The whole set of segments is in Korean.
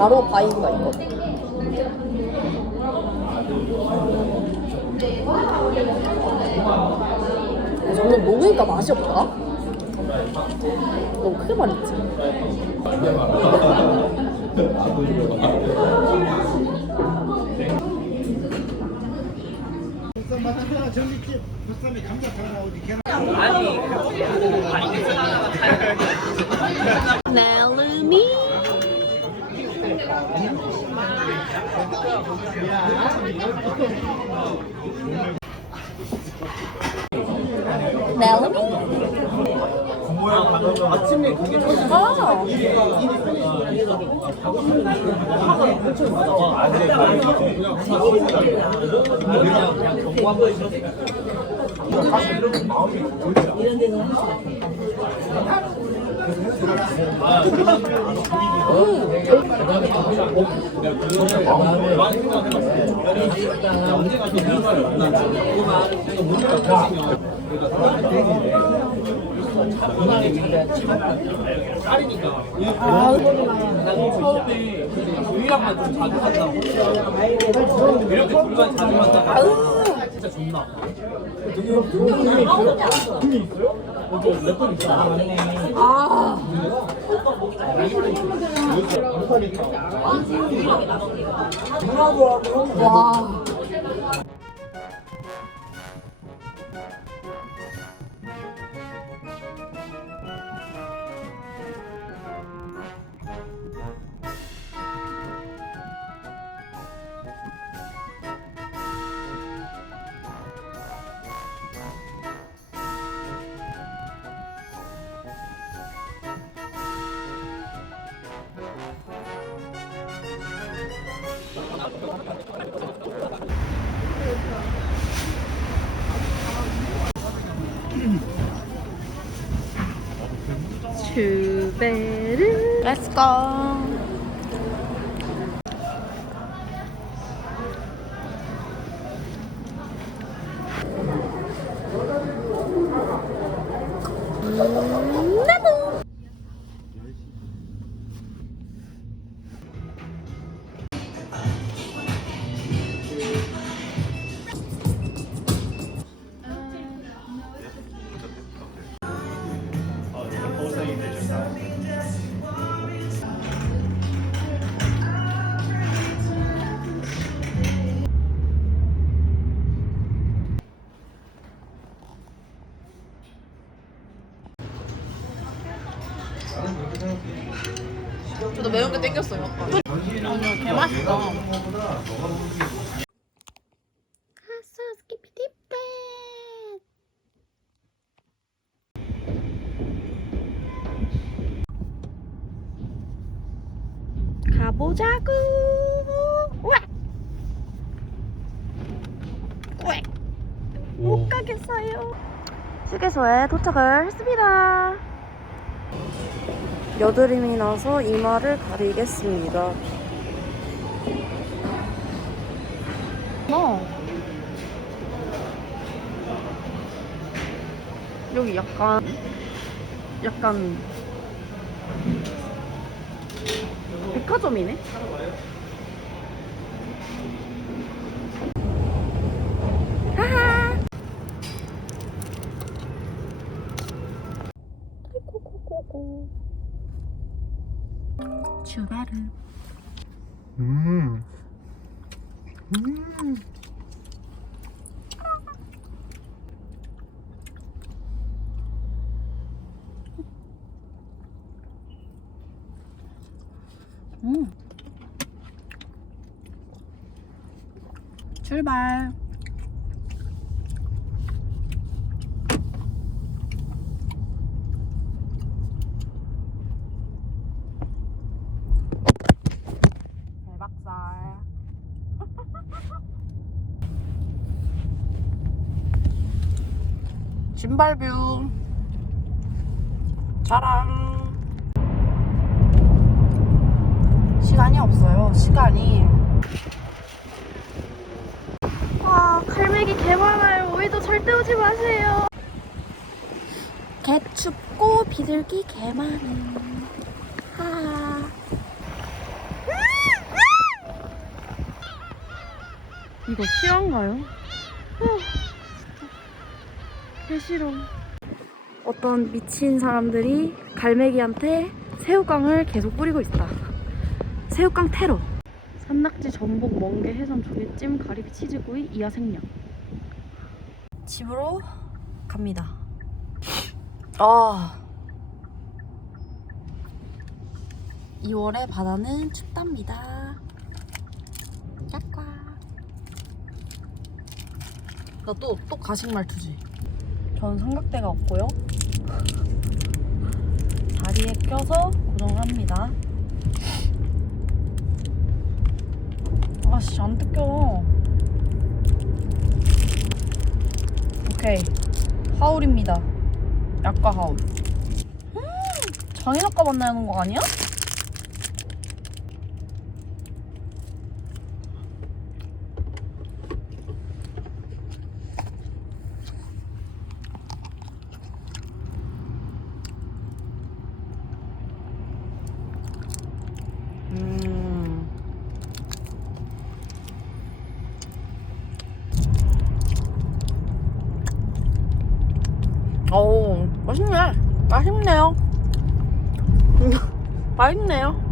바로 바이브가 있거든. 점점 녹으니까 맛이 없다. 너무 크게 말했지. 전기집 부산에 감자 하나 나오지 계란 넬루미. 아침에 그게 아, 처음에 우리랑만 좀 자주 간다고 이렇게 둘만 자주 간다고 진짜 좋나 아. 와. Go 음, 아까 오늘 개 가보자구. 왜? 왜? 못 가겠어요. 휴게소에 도착을 했습니다 여드름이 나서 이마를 가리겠습니다 어. 여기 약간 약간 백화점이네. 하하. 고고고고. 주바르. 음. 음. 음. 출발. 신발뷰. 자랑. 시간이 없어요. 시간이. 와 갈매기 개 많아요. 오이도 절대 오지 마세요. 개 춥고 비둘기 개 많음. 하하 아. 이거 시한가요? 개 싫어. 어떤 미친 사람들이 갈매기한테 새우깡을 계속 뿌리고 있다. 새우깡 테러. 산낙지, 전복, 멍게, 해삼, 조개찜, 가리비, 치즈구이, 이하 생략. 집으로 갑니다. 아. 2월의 바다는 춥답니다. 약과. 나또또 가식 말투지. 전 삼각대가 없고요. 다리에 껴서 고정합니다. 아씨 안 뜯겨. 오케이 하울입니다. 약과 하울. 음, 장인어과 만나야 하는 거 아니야? 음. 오, 맛있네. 맛있네요. 맛있네요.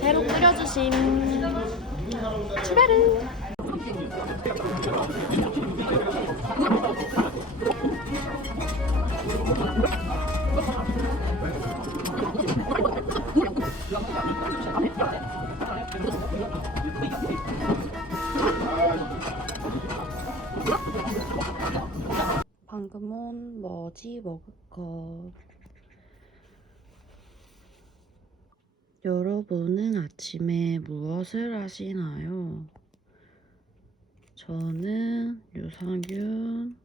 새로 끓여주신 추베르. 방금은 뭐지 먹을까? 여러분은 아침에 무엇을 하시나요? 저는 유산균,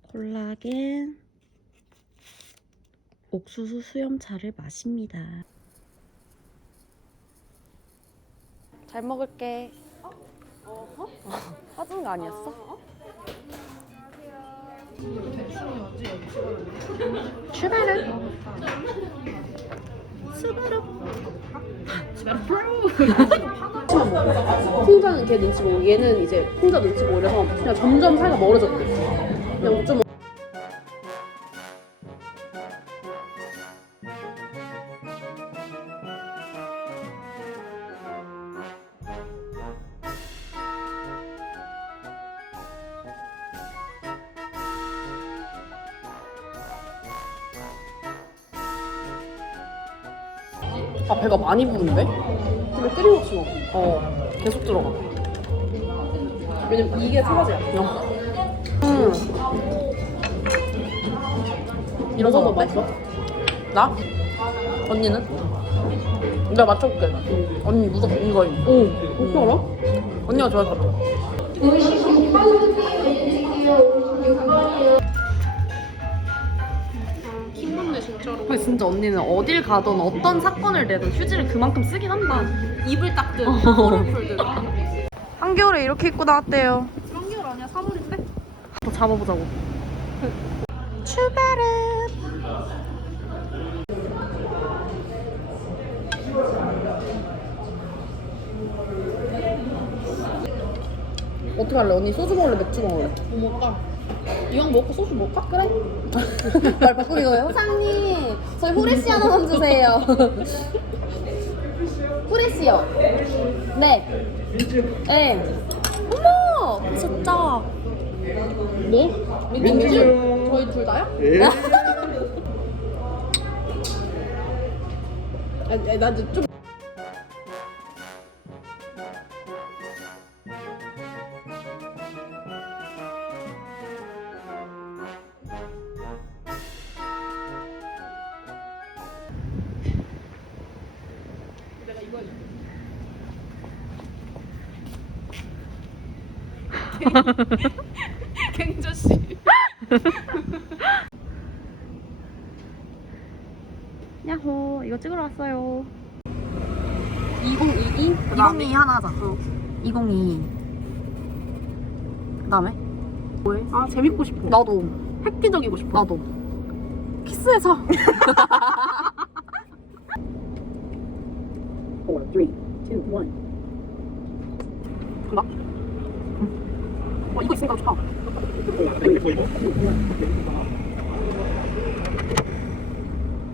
콜라겐, 옥수수 수염차를 마십니다. 잘 먹을게. 어? 빠진 거 아니었어? 출발 을. 풍자는 걔 눈치 보고 얘는 이제 풍자 눈치 보고 이래서 그냥 점점 사이가 멀어졌대. 그냥 좀 아 배가 많이 부른데? 근데 끊임없이 먹어. 어 계속 들어가. 왜냐면 이게 사라지야. 음. 이런 거 맛있어? 나? 언니는? 내가 맞춰볼게. 언니 무조건 이거임. 오, 어떻게 알아? 언니가 좋아할 것 같아. 근데 진짜 언니는 어딜 가든 어떤 사건을 내든 휴지를 그만큼 쓰긴 한다. 입을 닦든 코를 풀든. 한겨울에 이렇게 입고 나왔대요. 한겨울 아니야 3월인데? 더 잡아보자고. 출발은. 어떻게 할래? 언니 소주 먹을래? 맥주 먹을래? 뭐 먹을까? 이왕 먹고 소주 먹을까? 그래. 말 바꾸기 거예요? 사장님 저희 후레쉬 하나만 주세요 후레쉬요 네 네. 어머, 진짜. 뭐? 민주. 저희 둘 다요? 예? 아니, 나좀 갱저씨. 야호 이거 찍으러 왔어요. 2022? 2022 하나 하자. 어. 2022 그 다음에? 뭐해? 아 재밌고 싶어. 나도. 획기적이고 싶어. 나도. 키스해서. 간다. 어 이거 있으니까 좋다.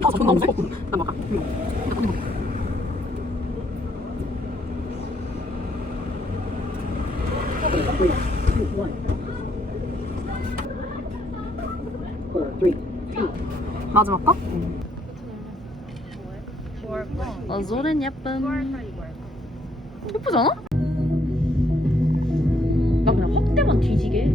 아 존나 막아. 마지막 거? 어조는 예쁨 예쁘지 않아? 나 그냥 확대만 뒤지게 해.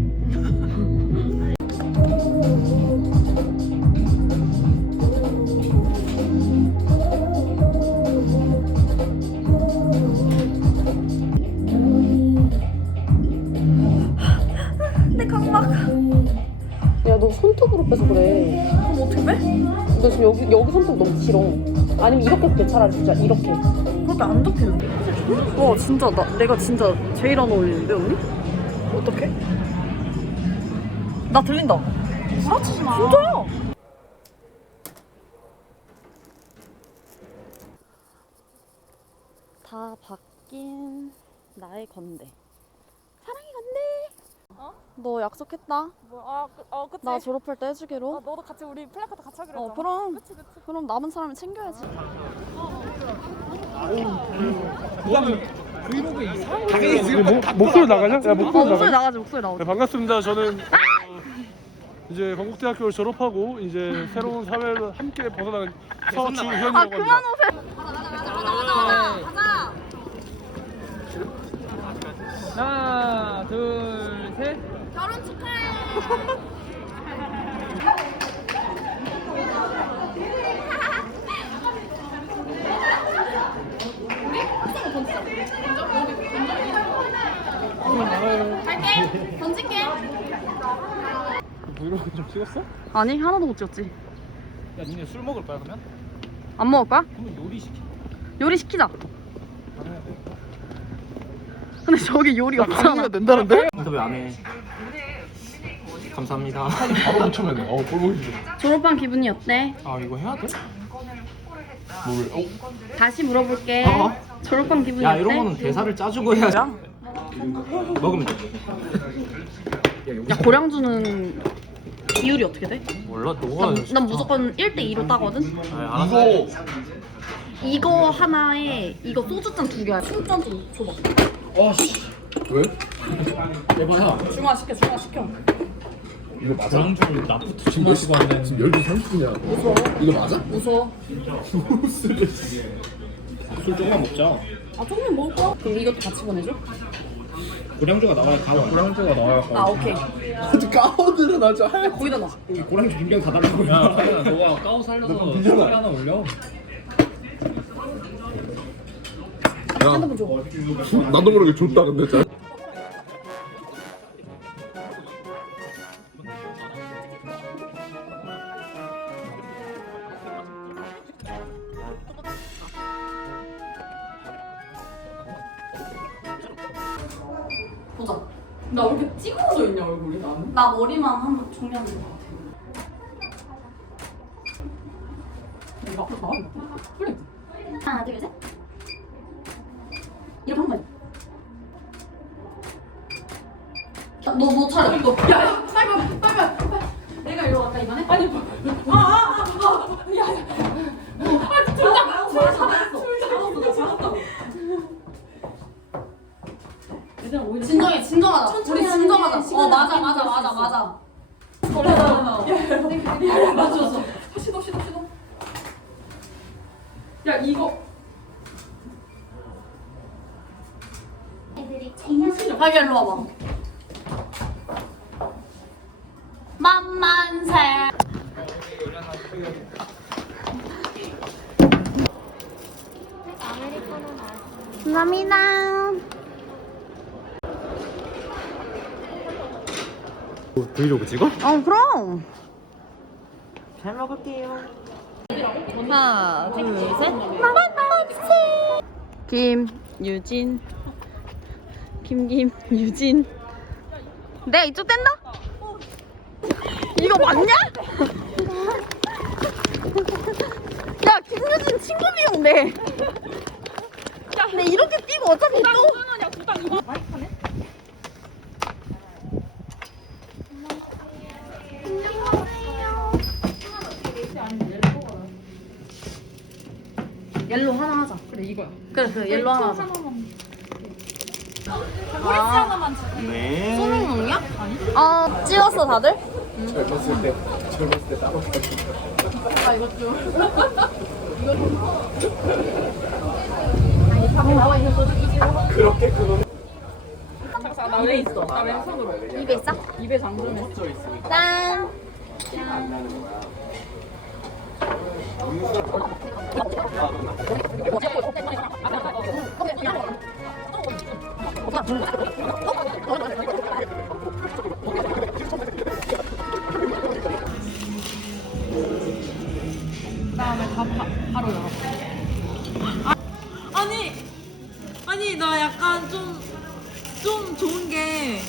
내 각막 야 너 손톱으로 빼서 그래. 그럼 어떻게 빼? 너 지금 여기 여기 손톱 너무 길어. 아니면 이렇게 빼 차라리 진짜 이렇게. 그렇게 안 덮이는데? 와 진짜 나 내가 진짜 제일 안 어울리는데 언니? 어떡해? 나 들린다 부러치지 마 진짜야 다 바뀐 나의 어? 너 약속했다 뭐, 아, 그, 어, 그치. 나 졸업할 때 해주기로 아, 너도 같이 우리 플래카드 같이 하기로 어 했잖아. 그럼 그치, 그치. 그럼 남은 사람을 챙겨야지 목, 목소리 나가냐? 야어 목소리 목소리 나가냐? 나가지 목소리 나오지 네, 반갑습니다. 저는 어, 이제 건국대학교를 졸업하고 이제 새로운 사회를 함께 벗어나는 서주현이라고 아 합니다. 그만 오세요 하나, 둘, 셋. 브이로그 좀 찍었어? 아니 하나도 못 찍었지 야, 니네 술 먹을 거야, 그러면? 안 먹을 거야? 그러면 요리 시켜. 요리 시키자 근데 저기 요리 없잖아 된다는데? 인터뷰 안 해. 감사합니다. 바로 붙여면 돼. 어 꼴보기 졸업한 기분이 어때? 아, 이거 해야 돼? 뭐를? 어? 다시 물어볼게 어? 졸업한 기분이 야, 어때? 이런 거는 대사를 짜주고 해야지. 먹으면 돼. 야 고량주는 비율이 어떻게 돼? 몰라, 너가. 난, 난 무조건 1대 2로 따거든? 아, 알았어. 이거 하나에 이거 소주잔 두 개야 술잔 좀 줘봐 왜? 에바야. 중화 시켜 중화 시켜 이거 맞아? 장주 나부터 주마시고 한다는. 지금 12시 30분이야. 이거 맞아? 무서워 술 조금만 먹자. 아 조금만 먹을 거야? 그럼 이것도 같이 보내줘? 고량주가 나와야 가와. 고량주가 나와야 아 오케이 아주 까오들은 아주 하얗 거기다 놔 고량주 빈병 다 달라고. 야, 너가 까우 살려서 비잖아. 하나 올려. 핸드폰 줘 나도 모르게 줬다 근데 진짜. 나 왜 이렇게 찌그러져 있냐 얼굴이 나는? 나 머리만 한번 정리하는 거 같아 이거 앞으로 나와 이거. 그래. 하나 둘 셋 이렇게 한 거야 너너 차려 너 야야 빨리 빨리 빨리 빨리. 내가 이리 왔다 이번에? 아니 뭐. 아아아야야. 아 진짜 술 잡았어. 술 잡았어. 잡았다. 얘들아 오히려 진정해 진정하자 천천히 우리 하는 진정하자 게 시간을 어 맞아 아끼는 맞아 걸수 맞아 있어. 맞아 야야 맞췄어. 시도 시도 시도. 야 이거 자기야 일로 와봐. 만만세 감사합니다. 브이로그 찍어? 어 그럼. 잘 먹을게요. 하나, 둘, 셋. 만만만세. 김유진. 김 김 유진. 내가 이쪽 뗀다? 이거 맞냐? 야, 김유진 친구 비용 내. 근데 이렇게 뛰고 어차피 또. 옐로 하나 하자. 그래 이거야. 그래 그래 옐로 하나 하자. 프레스 하나만 주 네. 소맥 먹냐? 아니. 어 찍었어 다들? 젊었을 때 젊었을 때 따로 그렇게 그거 나왜 있어? 나 왼손으로. 입에 있어? 입에 잠그면. 짠. 아니 아니 나 약간 좀 좀 좋은 게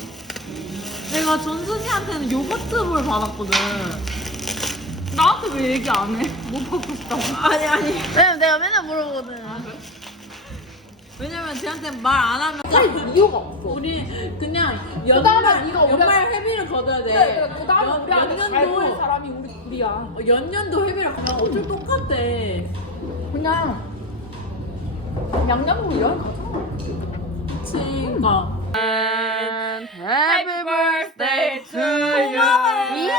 내가 전순이한테는 요거트볼 받았거든. 나한테 왜 얘기 안 해? 뭐 받고 싶다고? 아니 아니 왜냐면 내가 맨날 물어보거든. 왜냐면 쟤한테 말 안 하면 이유가 없어. 우리 그냥 연말 연말 회비를 걷어야 돼. 그다음 우리 연년도 사람이 우리 우리야. 연년도 회비를 가면 어쩔 똑같아. 그냥 양념으로 여행 가자. 그치, 그러니까. Happy birthday to you.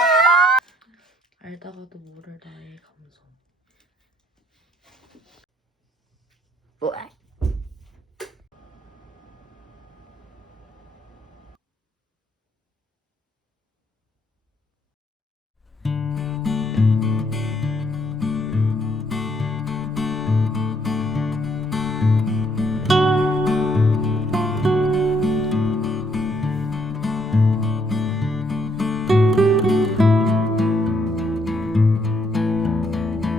알다가도 모를 나의 감성.